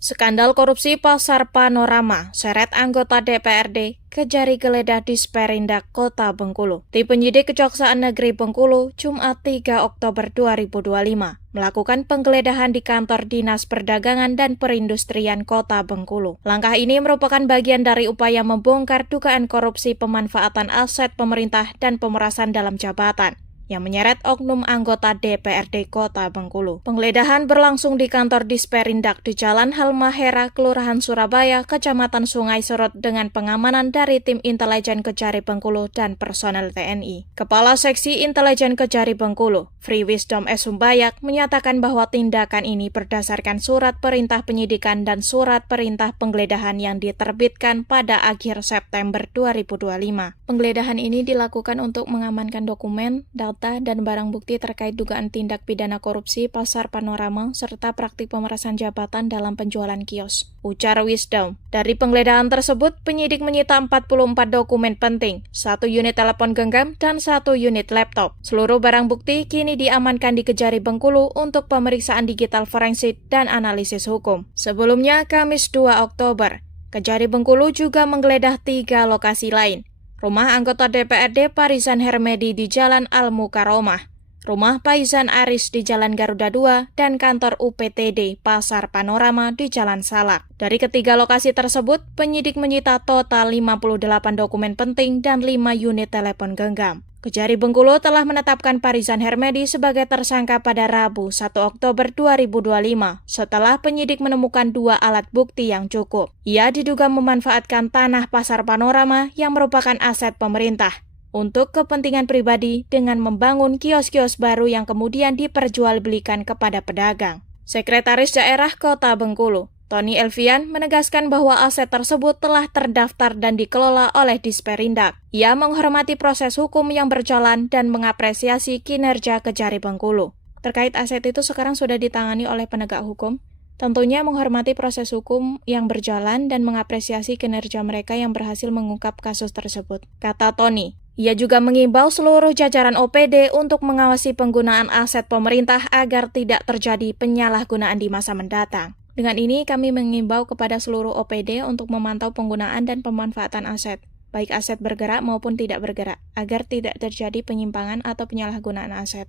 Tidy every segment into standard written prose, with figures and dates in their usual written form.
Skandal korupsi Pasar Panorama seret anggota DPRD Kejari geledah di Sperindak Kota Bengkulu. Tim penyidik Kejaksaan Negeri Bengkulu, Jumat 3 Oktober 2025, melakukan penggeledahan di kantor Dinas Perdagangan dan Perindustrian Kota Bengkulu. Langkah ini merupakan bagian dari upaya membongkar dugaan korupsi pemanfaatan aset pemerintah dan pemerasan dalam jabatan yang menyeret oknum anggota DPRD Kota Bengkulu. Penggeledahan berlangsung di kantor Disperindak di Jalan Halmahera, Kelurahan Surabaya, Kecamatan Sungai Serut dengan pengamanan dari tim intelijen Kejari Bengkulu dan personel TNI. Kepala Seksi Intelijen Kejari Bengkulu, Free Wisdom S. Humbayak, menyatakan bahwa tindakan ini berdasarkan surat perintah penyidikan dan surat perintah penggeledahan yang diterbitkan pada akhir September 2025. Penggeledahan ini dilakukan untuk mengamankan dokumen, data, dan barang bukti terkait dugaan tindak pidana korupsi Pasar Panorama serta praktik pemerasan jabatan dalam penjualan kios. Ujar Wisdom. Dari penggeledahan tersebut, penyidik menyita 44 dokumen penting, 1 unit telepon genggam, dan 1 unit laptop. Seluruh barang bukti kini diamankan di Kejari Bengkulu untuk pemeriksaan digital forensik dan analisis hukum. Sebelumnya, Kamis 2 Oktober, Kejari Bengkulu juga menggeledah 3 lokasi lain. Rumah anggota DPRD Parisan Hermedi di Jalan Al-Mukaromah, rumah Paisan Aris di Jalan Garuda 2, dan kantor UPTD Pasar Panorama di Jalan Salak. Dari ketiga lokasi tersebut, penyidik menyita total 58 dokumen penting dan 5 unit telepon genggam. Kejari Bengkulu telah menetapkan Parisan Hermedi sebagai tersangka pada Rabu 1 Oktober 2025 setelah penyidik menemukan 2 alat bukti yang cukup. Ia diduga memanfaatkan tanah Pasar Panorama yang merupakan aset pemerintah untuk kepentingan pribadi dengan membangun kios-kios baru yang kemudian diperjualbelikan kepada pedagang. Sekretaris Daerah Kota Bengkulu, Tony Elvian, menegaskan bahwa aset tersebut telah terdaftar dan dikelola oleh Disperindak. Ia menghormati proses hukum yang berjalan dan mengapresiasi kinerja Kejari Bengkulu. Terkait aset itu sekarang sudah ditangani oleh penegak hukum. Tentunya menghormati proses hukum yang berjalan dan mengapresiasi kinerja mereka yang berhasil mengungkap kasus tersebut, kata Tony. Ia juga mengimbau seluruh jajaran OPD untuk mengawasi penggunaan aset pemerintah agar tidak terjadi penyalahgunaan di masa mendatang. Dengan ini, kami mengimbau kepada seluruh OPD untuk memantau penggunaan dan pemanfaatan aset, baik aset bergerak maupun tidak bergerak, agar tidak terjadi penyimpangan atau penyalahgunaan aset.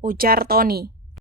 Ujar Tony.